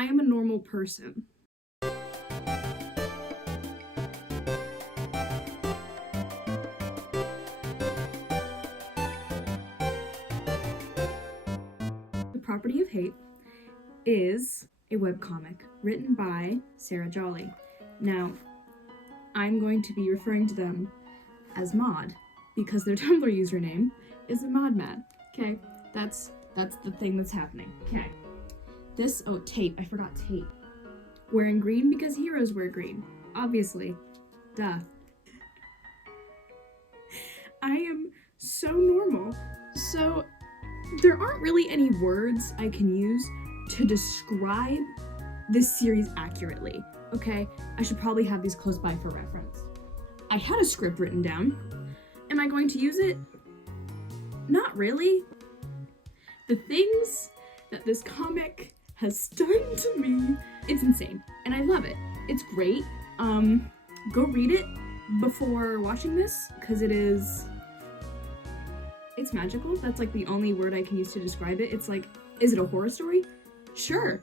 I am a normal person. The Property of Hate is a webcomic written by Sarah Jolley. Now, I'm going to be referring to them as Mod because their Tumblr username is a ModMad. Okay, that's the thing that's happening. Okay, tape. I forgot tape. Wearing green because heroes wear green. Obviously, duh. I am so normal. So there aren't really any words I can use to describe this series accurately. Okay, I should probably have these close by for reference. I had a script written down. Am I going to use it? Not really. The things that this comic has done to me, it's insane, and I love it. It's great. Go read it before watching this, because it's magical. That's like the only word I can use to describe it. It's like, is it a horror story? Sure.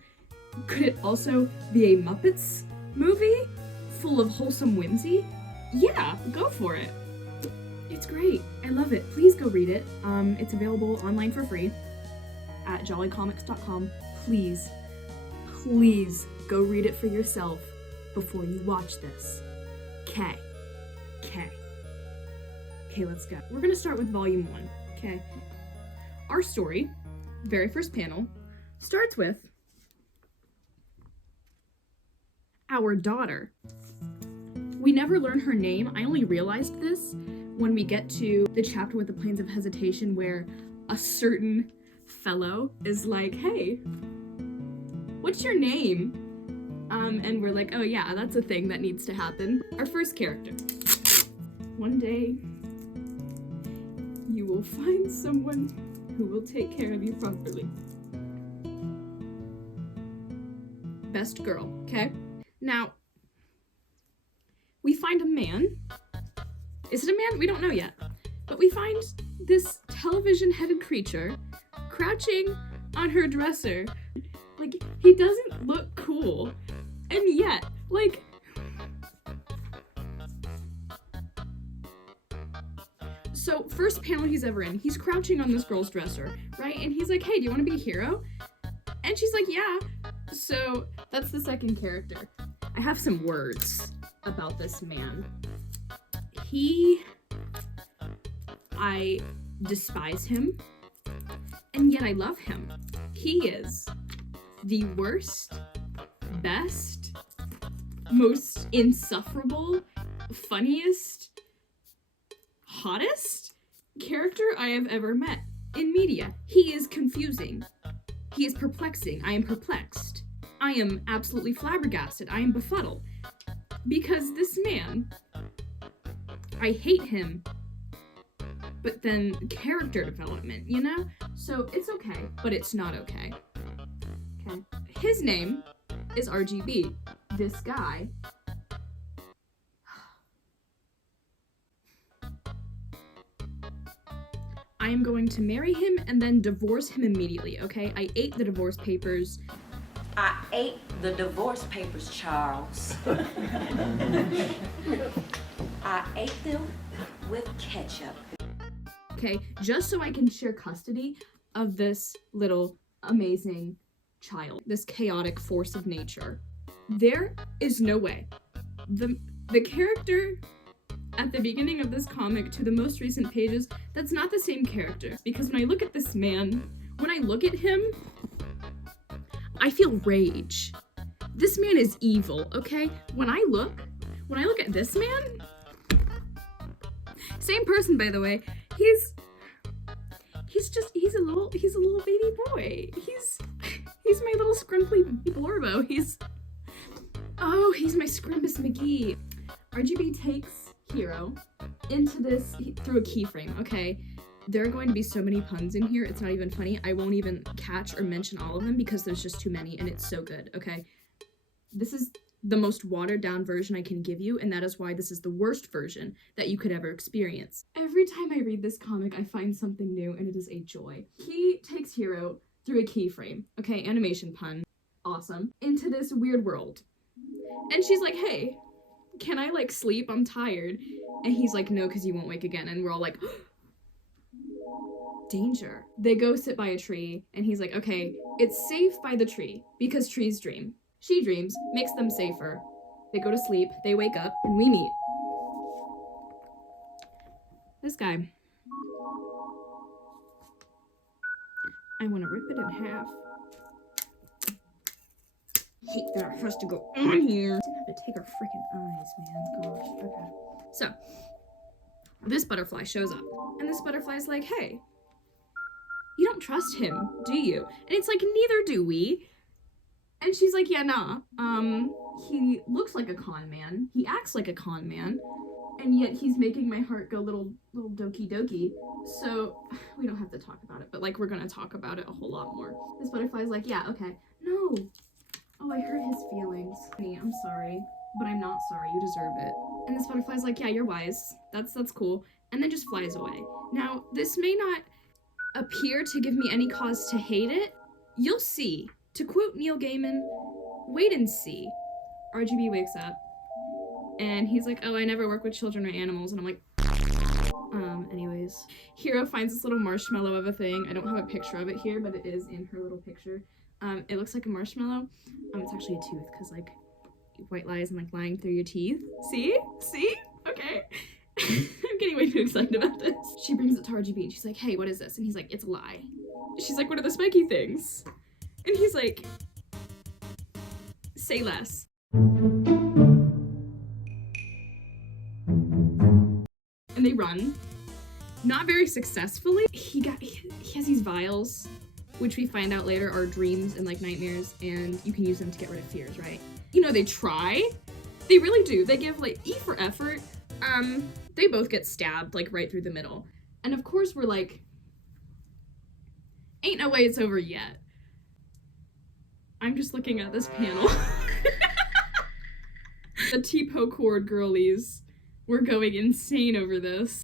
Could it also be a Muppets movie full of wholesome whimsy? Yeah, go for it. It's great. I love it. Please go read it. It's available online for free at jollycomics.com. Please go read it for yourself before you watch this. Okay, let's go. We're gonna start with volume 1, okay? Our story, very first panel, starts with our daughter. We never learn her name. I only realized this when we get to the chapter with the Planes of Hesitation where a certain fellow is like, hey, what's your name? And we're like, oh yeah, that's a thing that needs to happen. Our first character. One day, you will find someone who will take care of you properly. Best girl, okay? Now, we find a man. Is it a man? We don't know yet. But we find this television-headed creature crouching on her dresser. Like, he doesn't look cool. And yet, like... So, first panel he's ever in, he's crouching on this girl's dresser, right? And he's like, hey, do you want to be a hero? And she's like, yeah. So, that's the second character. I have some words about this man. I despise him, and yet I love him. He is the worst, best, most insufferable, funniest, hottest character I have ever met in media. He is confusing. He is perplexing. I am perplexed. I am absolutely flabbergasted. I am befuddled. Because this man, I hate him, but then character development, you know? So it's okay, but it's not okay. Okay. His name is RGB. This guy. I am going to marry him and then divorce him immediately, okay? I ate the divorce papers. I ate the divorce papers, Charles. I ate them with ketchup. Okay, just so I can share custody of this little amazing child, this chaotic force of nature. There is no way. The character at the beginning of this comic to the most recent pages, that's not the same character. Because when I look at this man, when I look at him, I feel rage. This man is evil, okay? When I look at this man, same person, by the way, he's a little baby boy. He's my little scrumply Blorbo. He's my Scrumpus McGee. RGB takes Hero into this through a keyframe, okay? There are going to be so many puns in here, it's not even funny. I won't even catch or mention all of them because there's just too many and it's so good, okay? This is the most watered down version I can give you, and that is why this is the worst version that you could ever experience. Every time I read this comic, I find something new and it is a joy. He takes Hero through a keyframe, okay? Animation pun. awesome, into this weird world. And she's like, hey, can I like sleep? I'm tired. And he's like, no, because you won't wake again. And we're all like, danger. They go sit by a tree, and he's like, okay, it's safe by the tree because trees dream. She dreams, makes them safer. They go to sleep, they wake up, and we meet this guy. I want to rip it in half. Hate that has to go on here. Didn't have to take her freaking eyes, man. Gosh. Okay. So, this butterfly shows up, and this butterfly's like, hey, you don't trust him, do you? And it's like, neither do we. And she's like, yeah, nah. He looks like a con man. He acts like a con man. And yet he's making my heart go little doki doki. So we don't have to talk about it, but like, we're gonna talk about it a whole lot more. This butterfly's like, yeah, okay. No. Oh, I hurt his feelings. Honey, I'm sorry, but I'm not sorry. You deserve it. And this butterfly's like, yeah, you're wise. That's cool. And then just flies away. Now, this may not appear to give me any cause to hate it. You'll see. To quote Neil Gaiman, wait and see. RGB wakes up, and he's like, oh, I never work with children or animals. And I'm like, anyways. Hero finds this little marshmallow of a thing. I don't have a picture of it here, but it is in her little picture. It looks like a marshmallow. It's actually a tooth, because like white lies and like lying through your teeth. See? Okay. I'm getting way too excited about this. She brings it to RGB and she's like, hey, what is this? And he's like, it's a lie. She's like, what are the spiky things? And he's like, say less. And they run. Not very successfully. He has these vials, which we find out later are dreams and like nightmares, and you can use them to get rid of fears, right? You know, they try. They really do. They give like E for effort. They both get stabbed like right through the middle. And of course we're like, ain't no way it's over yet. I'm just looking at this panel. The TPoH chord girlies were going insane over this.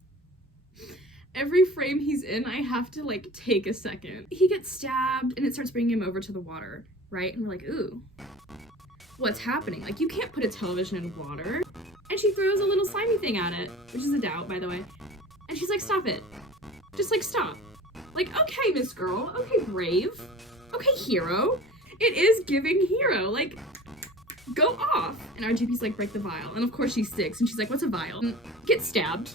Every frame he's in, I have to like take a second. He gets stabbed and it starts bringing him over to the water, right? And we're like, ooh, what's happening? Like, you can't put a television in water. And she throws a little slimy thing at it, which is a doubt, by the way. And she's like, stop it. Just like, stop. Like, okay, Miss Girl. Okay, Brave. Okay, Hero. It is giving Hero. Like, go off. And RGB's like, break the vial. And of course she sticks. And she's like, what's a vial? And gets stabbed.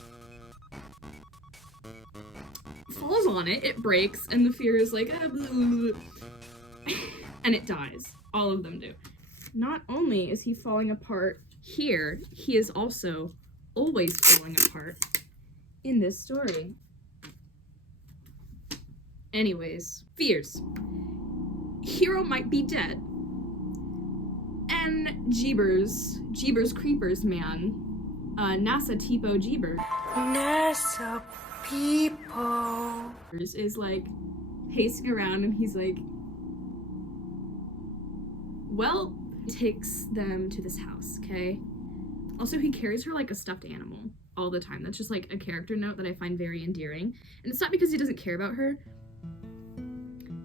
Falls on it. It breaks. And the fear is like, blah, blah, blah. And it dies. All of them do. Not only is he falling apart here, he is also always falling apart in this story. Anyways, fears. Hero might be dead. And Jeebers Creepers, man. NASA TPoH Jeeber. NASA people. Is like pacing around and he's like, well, takes them to this house, okay? Also, he carries her like a stuffed animal all the time. That's just like a character note that I find very endearing. And it's not because he doesn't care about her,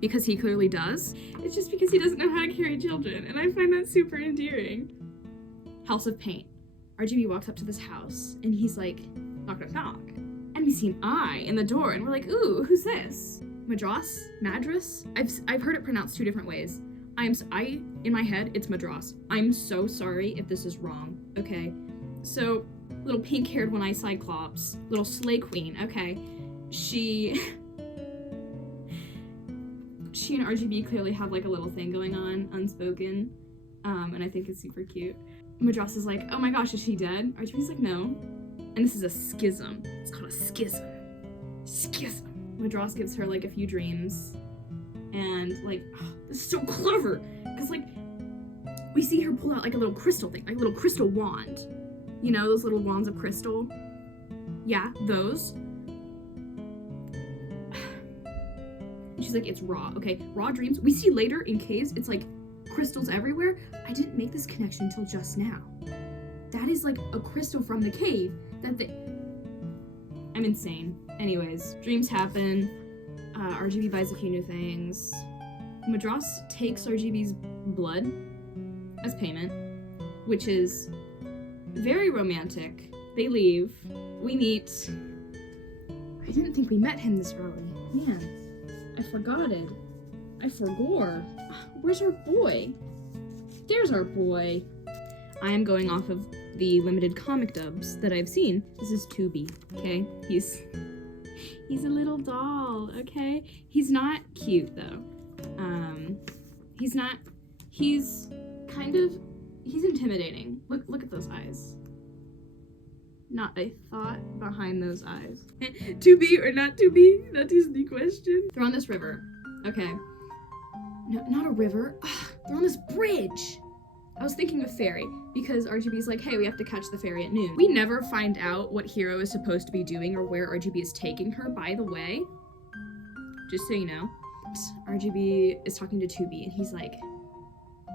because he clearly does. It's just because he doesn't know how to carry children, and I find that super endearing. House of Paint. RGB walks up to this house, and he's like, knock, knock, knock. And we see an eye in the door, and we're like, ooh, who's this? Madras? Madras? I've heard it pronounced two different ways. In my head, it's Madras. I'm so sorry if this is wrong, okay? So, little pink-haired one-eyed Cyclops, little Slay Queen, okay? She and RGB clearly have like a little thing going on, unspoken, and I think it's super cute. Madras is like, oh my gosh, is she dead? RGB's like, no. And this is a schism. It's called a schism. Schism. Madras gives her like a few dreams, and like, oh, this is so clever, because like, we see her pull out like a little crystal thing, like a little crystal wand. You know, those little wands of crystal? Yeah, those. She's like, it's raw. Okay, raw dreams. We see later in caves, it's like crystals everywhere. I didn't make this connection until just now. That is like a crystal from the cave I'm insane. Anyways, dreams happen. RGB buys a few new things. Madras takes RGB's blood as payment, which is very romantic. They leave. We meet. I didn't think we met him this early. Man, I forgot it. I forgore. Where's our boy? There's our boy. I am going off of the limited comic dubs that I've seen. This is Tubi, okay? He's a little doll, okay? He's not cute though. He's intimidating. Look at those eyes. Not a thought behind those eyes. To be or not to be? That is the question. They're on this river. Okay. No, not a river. Ugh, they're on this bridge. I was thinking of ferry because RGB's like, hey, we have to catch the ferry at noon. We never find out what Hiro is supposed to be doing or where RGB is taking her, by the way. Just so you know. RGB is talking to 2B and he's like,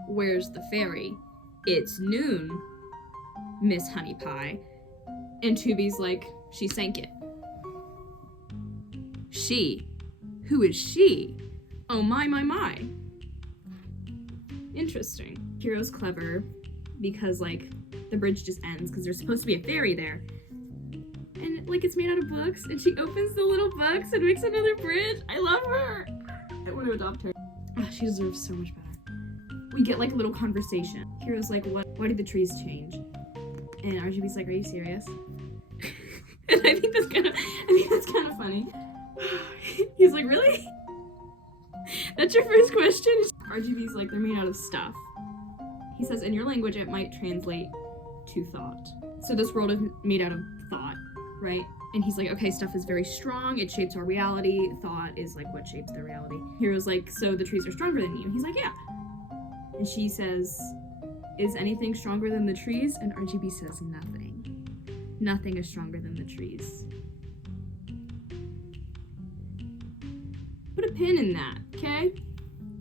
where's the ferry? It's noon, Miss Honey Pie. And 2B's like, she sank it. She? Who is she? Oh my. Interesting. Hiro's clever because, like, the bridge just ends because there's supposed to be a ferry there. And, like, it's made out of books, and she opens the little books and makes another bridge. I love her. I want to adopt her. Oh, she deserves so much better. We get, like, a little conversation. Hiro's like, why did the trees change? And RGB's like, are you serious? And I think that's kind of funny. He's like, really? That's your first question? RGB's like, they're made out of stuff. He says, in your language, it might translate to thought. So this world is made out of thought, right? And he's like, okay, stuff is very strong. It shapes our reality. Thought is like what shapes the reality. Hero's like, so the trees are stronger than you. And he's like, yeah. And she says, is anything stronger than the trees? And RGB says, nothing. Nothing is stronger than the trees. Put a pin in that, okay?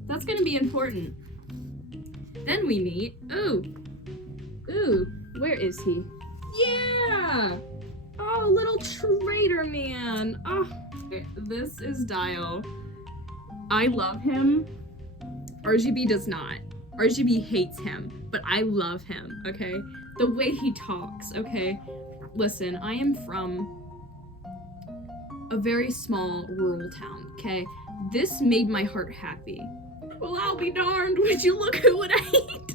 That's gonna be important. Then we meet, ooh, where is he? Yeah! Oh, little traitor man. Oh, this is Dial. I love him. RGB does not. RGB hates him, but I love him, okay? The way he talks, okay? Listen, I am from a very small rural town, okay? This made my heart happy. Well, I'll be darned, would you look who would I eat?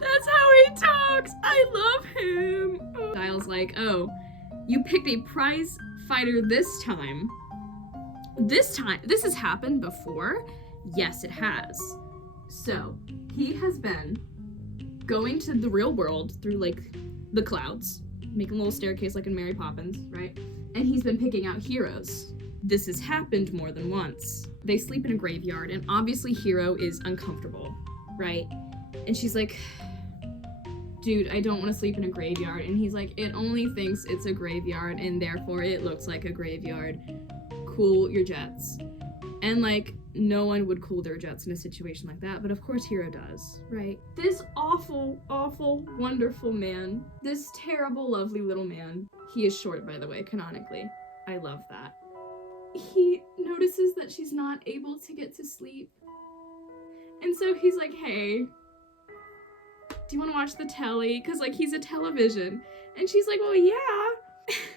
That's how he talks. I love him. Oh. Dial's like, oh, you picked a prize fighter this time. This has happened before? Yes, it has. So, he has been going to the real world through, like, the clouds, making a little staircase like in Mary Poppins, right? And he's been picking out heroes. This has happened more than once. They sleep in a graveyard, and obviously Hiro is uncomfortable, right? And she's like, dude, I don't want to sleep in a graveyard. And he's like, it only thinks it's a graveyard, and therefore it looks like a graveyard. Cool your jets. And, like, no one would cool their jets in a situation like that, but of course Hiro does, right? This awful, wonderful man, this terrible, lovely little man. He is short, by the way, canonically. I love that. He notices that she's not able to get to sleep. And so he's like, hey, do you want to watch the telly? Because, like, he's a television. And she's like, well, yeah.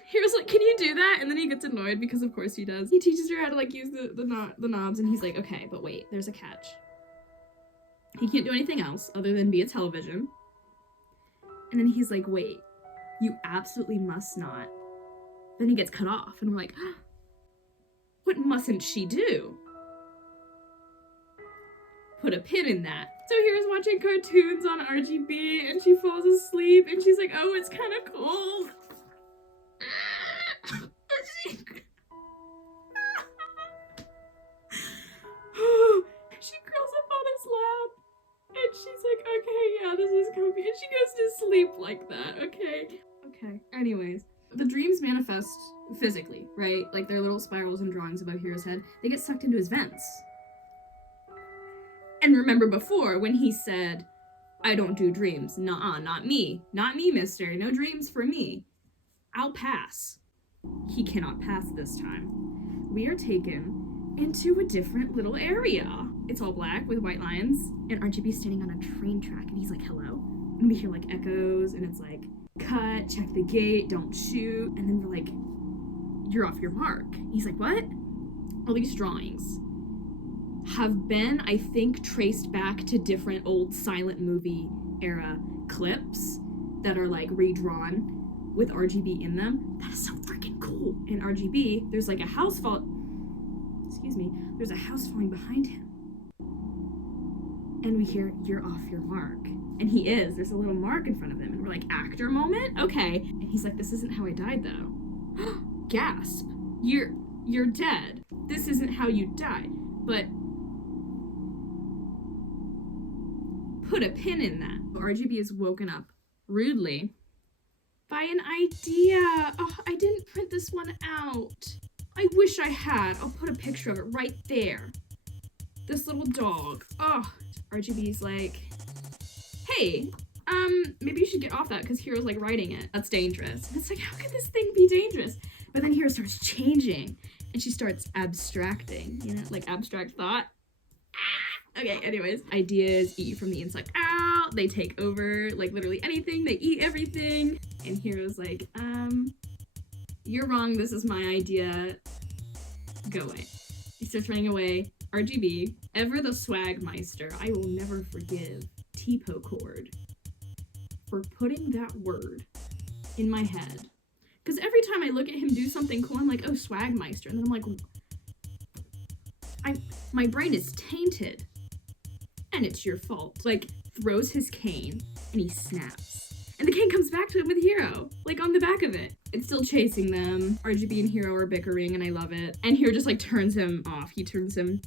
Hero's like, can you do that? And then he gets annoyed because of course he does. He teaches her how to, like, use the knobs, and he's like, okay, but wait, there's a catch. He can't do anything else other than be a television. And then he's like, wait, you absolutely must not. Then he gets cut off, and we're like, what mustn't she do? Put a pin in that. So Hero's watching cartoons on RGB, and she falls asleep, and she's like, oh, it's kind of cold. She curls up on his lap, and she's like, okay, yeah, this is comfy, and she goes to sleep like that, okay? Anyways, the dreams manifest physically, right? Like, they're little spirals and drawings above Hero's head. They get sucked into his vents. And remember before, when he said, I don't do dreams. Nuh-uh, not me. Not me, mister. No dreams for me. I'll pass. He cannot pass this time. We are taken into a different little area. It's all black with white lines, and RGB's standing on a train track, and he's like, hello. And we hear like echoes, and it's like, cut, check the gate, don't shoot. And then we're like, you're off your mark. He's like, what? All these drawings have been, I think, traced back to different old silent movie era clips that are like redrawn with RGB in them. That is so freaking cool. In RGB, there's like a house there's a house falling behind him. And we hear, you're off your mark. And he is. There's a little mark in front of him. And we're like, actor moment? Okay. And he's like, this isn't how I died, though. Gasp. You're dead. This isn't how you died. But put a pin in that. RGB is woken up rudely by an idea. Oh, I didn't print this one out. I wish I had. I'll put a picture of it right there. This little dog. Oh, RGB's like, hey, maybe you should get off that because Hero's like riding it. That's dangerous. And it's like, how could this thing be dangerous? But then Hero starts changing and she starts abstracting, you know, like abstract thought. Okay, anyways, ideas eat you from the inside out. They take over, like literally anything. They eat everything. And Hero's like, you're wrong. This is my idea. Go away. He starts running away. RGB, ever the swagmeister, I will never forgive TPoH for putting that word in my head. Because every time I look at him do something cool, I'm like, oh, swagmeister. And then I'm like, my brain is tainted. And it's your fault. Like, throws his cane, and he snaps. And the cane comes back to him with Hero, like on the back of it. It's still chasing them. RGB and Hero are bickering, and I love it. And Hero just like turns him off. He turns him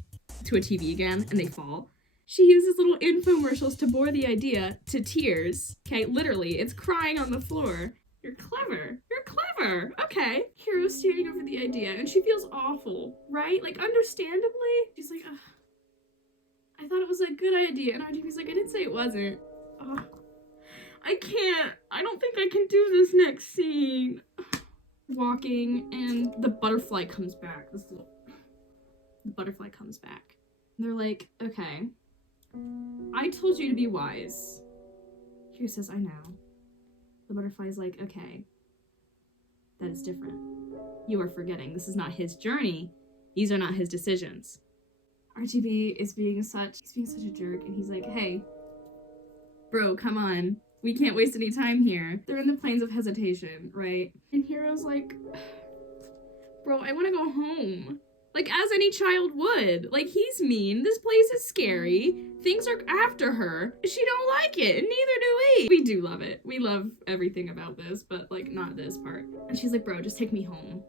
to a TV again, and they fall. She uses little infomercials to bore the idea to tears. Okay, literally, it's crying on the floor. You're clever. You're clever. Okay. Hero's standing over the idea, and she feels awful, right? Like, understandably. She's like, ugh. I thought it was a good idea. And RGB's like, I didn't say it wasn't. Ugh. I can't. I don't think I can do this next scene. Walking, and the butterfly comes back. The butterfly comes back. And they're like, okay, I told you to be wise. Hero says, I know. The butterfly's like, okay, that is different. You are forgetting. This is not his journey. These are not his decisions. RGB is being such a jerk, and he's like, hey, bro, come on. We can't waste any time here. They're in the plains of hesitation, right? And Hero's like, bro, I want to go home. Like, as any child would. Like, he's mean. This place is scary. Things are after her. She don't like it, and neither do we. We do love it. We love everything about this, but, like, not this part. And she's like, bro, just take me home.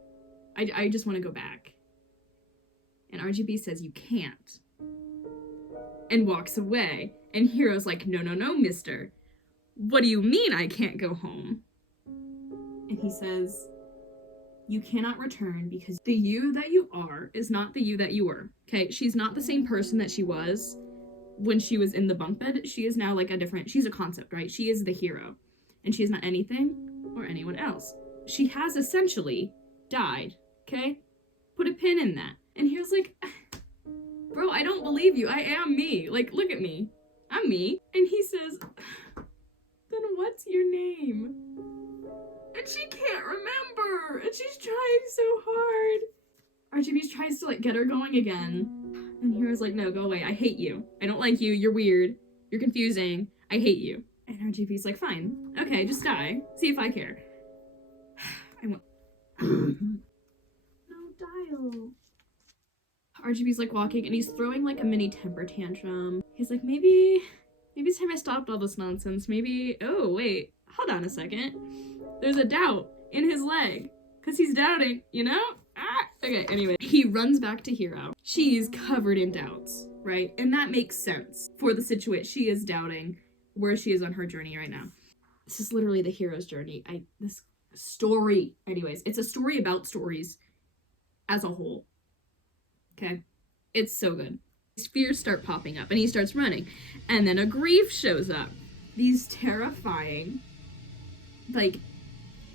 I just want to go back. And RGB says, you can't. And walks away. And Hero's like, no, mister. What do you mean I can't go home? And he says, you cannot return because the you that you are is not the you that you were. Okay, she's not the same person that she was when she was in the bunk bed. She is now like she's a concept, right? She is the hero. And she is not anything or anyone else. She has essentially died, okay? Put a pin in that. And Hero's like, bro, I don't believe you. I am me. Like, look at me. I'm me. And he says, then what's your name? And she can't remember. And she's trying so hard. RGB tries to like get her going again. And Hero's like, no, go away. I hate you. I don't like you. You're weird. You're confusing. I hate you. And RGB's like, fine. Okay, just die. See if I care. I won't. No, dial. RGB's like walking and he's throwing like a mini temper tantrum. He's like, maybe it's time I stopped all this nonsense. Maybe, oh, wait, hold on a second. There's a doubt in his leg because he's doubting, you know? Okay, anyway, he runs back to Hero. She's covered in doubts, right? And that makes sense for the situation. She is doubting where she is on her journey right now. This is literally the hero's journey. This story, anyways, it's a story about stories as a whole. Okay? It's so good. His fears start popping up and he starts running. And then a grief shows up. These terrifying, like,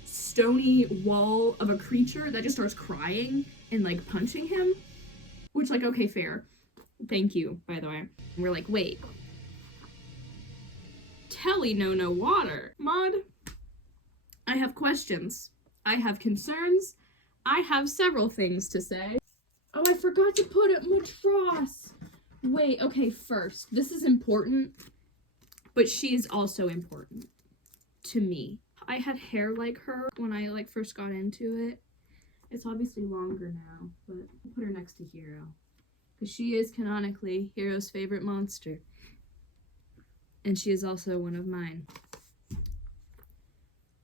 stony wall of a creature that just starts crying and, like, punching him. Which, like, okay, fair. Thank you, by the way. And we're like, wait. Telly no water. Maud, I have questions. I have concerns. I have several things to say. Oh, I forgot to put it matros. Wait, okay, first. This is important, but she is also important to me. I had hair like her when I first got into it. It's obviously longer now, but I'll put her next to Hero. Because she is canonically Hero's favorite monster. And she is also one of mine.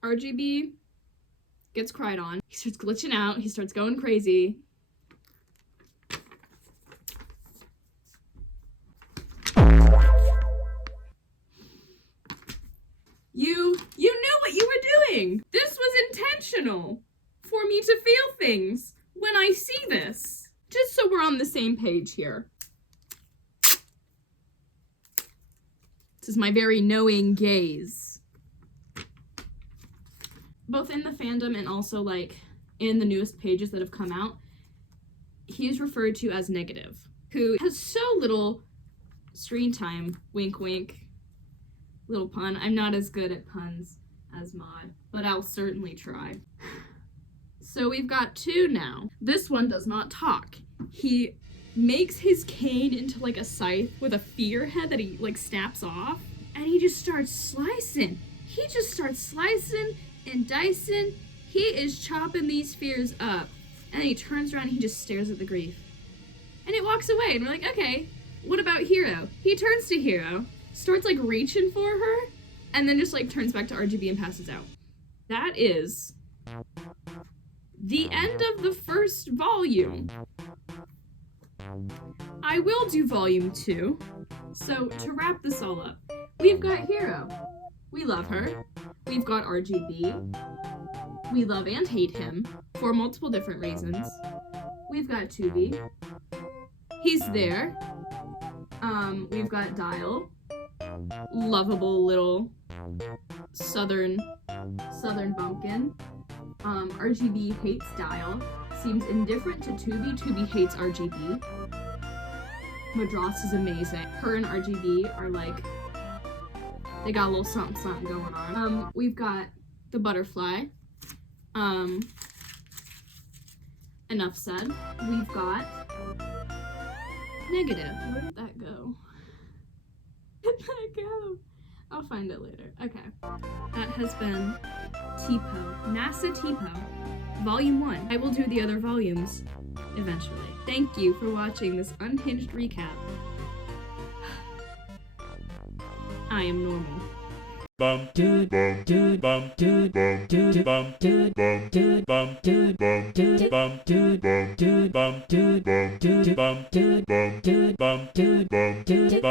RGB gets cried on. He starts glitching out. He starts going crazy. You knew what you were doing. This was intentional for me to feel things when I see this. Just so we're on the same page here. This is my very knowing gaze. Both in the fandom and also in the newest pages that have come out, he is referred to as Negative, who has so little screen time. Wink, wink. Little pun. I'm not as good at puns as Maud, but I'll certainly try. So we've got two now. This one does not talk. He makes his cane into a scythe with a fear head that he snaps off, and he just starts slicing. He just starts slicing and dicing. He is chopping these fears up. And then he turns around and he just stares at the grief. And it walks away, and we're like, okay, what about Hero? He turns to Hero, starts reaching for her, and then just turns back to RGB and passes out. That is the end of the first volume. I will do volume 2. So to wrap this all up, we've got Hero. We love her. We've got RGB. We love and hate him for multiple different reasons. We've got Tubi. He's there. We've got Dial. Lovable little southern bumpkin. RGB hates Dial. Seems indifferent to Tubi. Tubi hates RGB. Madras is amazing. Her and RGB are they got a little something going on. We've got the butterfly. Enough said. We've got Negative. Where did that go? Where did that go? I'll find it later. Okay. That has been TPoH. NASA TPoH. Volume 1. I will do the other volumes eventually. Thank you for watching this Unhinged recap. I am normal. Bum dude bum dude bum dude bum dude bum dude bum dude bum dude bum dude bum dude bum dude bum dude bum dude bum dude bum dude bum dude bum dude bum